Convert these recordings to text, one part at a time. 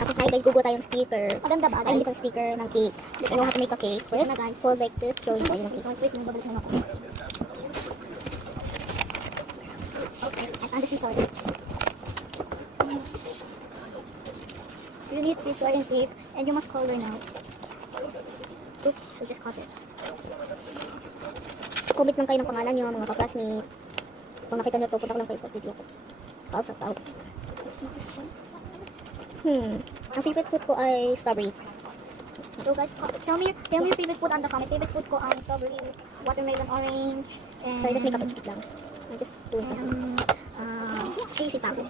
Tapos hi guys, gugo tayong sticker. Maganda ba, Ay, guys? little sticker ng cake. You know how to make a cake. First, Na, guys. fold like this. Showing tayo ng cake. Wait, may babalik na ako. Okay, I found the scissors. You need scissors and tape, and you must color now. Oops, I just cut it. Comment lang kayo ng pangalan nyo, mga ka-classmates. Kung nakita nyo to, punta ko lang kayo sa video ko. Pause, out. Ang favorite food ko ay strawberry. So guys, tell me your favorite food on the comment. Favorite food ko ang strawberry, watermelon, orange, and Sorry, let's make up a cake lang. I'm just doing something. Easy pa ako.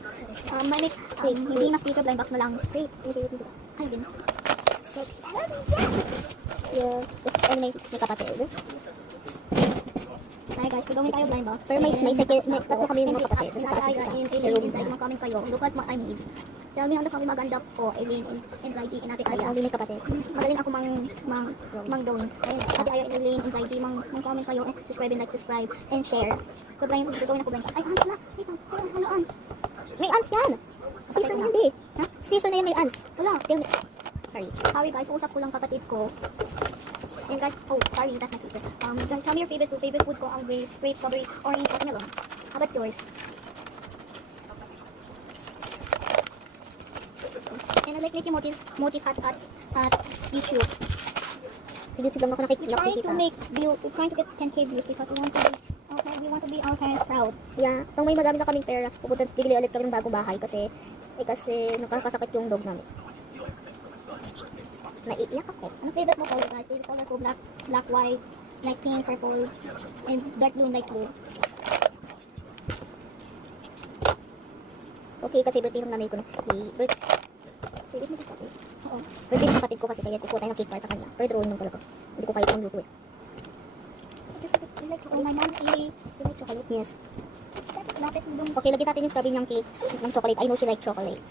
May hindi na sticker, blind box na lang. Great. Ay, din. Yeah, just anyway, may kapatid. Hi guys, gagawin tayo blind box. Pero may tatlo kami mga kapatid. Sa taas isa. Inside mga comment kayo. Look at what I made. Tell me on the comment maganda po, Eileen, and Zaidi, and Ate Ay, Aya. only may kapatid. Magaling ako mang drawing. Ayun, Ate Aya, Eileen, and Zaidi, mang comment kayo, and subscribe and like, subscribe, and share. So, blind, gagawin ako blind box. Ay, ants na. Wait lang. Hello, ants. May ants yan! Scissor na yan, be. Ha? Scissor na yan, may ants. Wala. Sorry. Sorry guys, usap ko lang kapatid ko. And guys, oh, sorry, that's my favorite. Guys, tell me your favorite food. Favorite food ko ang grape, strawberry, orange, watermelon. How about yours? And I like making mochi cut at YouTube. Sa YouTube lang ako We're trying nakikita. to make view, we're trying to get 10k views because we want to be, okay, we want to be our parents proud. Yeah, pag may madami na kaming pera, bibili ulit kami ng bagong bahay kasi nakakasakit yung dog namin. Naiiyak ako. Ano favorite mo color guys? Favorite color ko black, white, light pink, purple, and dark blue and light blue. Okay, kasi birthday ng nanay ko na. Favorite mo ba sa Oo. Birthday ng kapatid ko kasi kaya kukuha tayo ng cake para sa kanya. Pero drawing lang talaga. Hindi ko kaya itong luto eh. I like chocolate. My mom really like chocolate. Yes. Lapit mo dun. Okay, lagyan natin yung strawberry ng cake ng chocolate. I know she likes chocolate.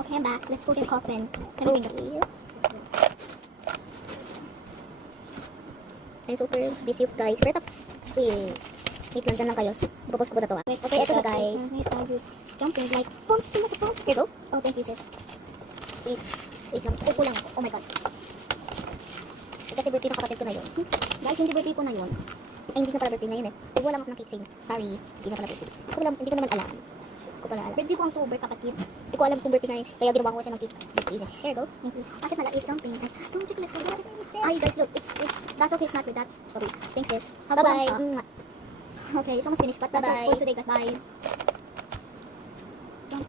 Okay, I'm back. Let's go get coffin. Okay. I'm super busy guys. Pero wait lang, dyan lang kayo. Ipapost ko ba na to ah? Wait, Okay, ito na guys. Jumping like, boom, boom. Here you go. Oh, thank you, sis. Wait lang. Oh, kulang ako. Oh my God. Kasi birthday ng kapatid ko na yun. Guys, hindi birthday ko na yun. Ay, hindi na pala birthday na yun eh. Wala lang ako ng cake sa'yo. Sorry, hindi na pala birthday. Hindi ko naman alam. Hindi ko pala alam. Birthday ko ang sober, kapatid. Hindi ko alam kung birthday nga yun. Kaya ginawa ko siya ng cake. Birthday niya. Here you go. Thank you. Bakit malaki jumping? Ay, don't check like that. Ay, guys, look. That's okay. It's not good. That's, sorry. Thanks, sis. Bye-bye. Okay, it's almost finished. But that's all Bye-bye. for today, guys. Bye.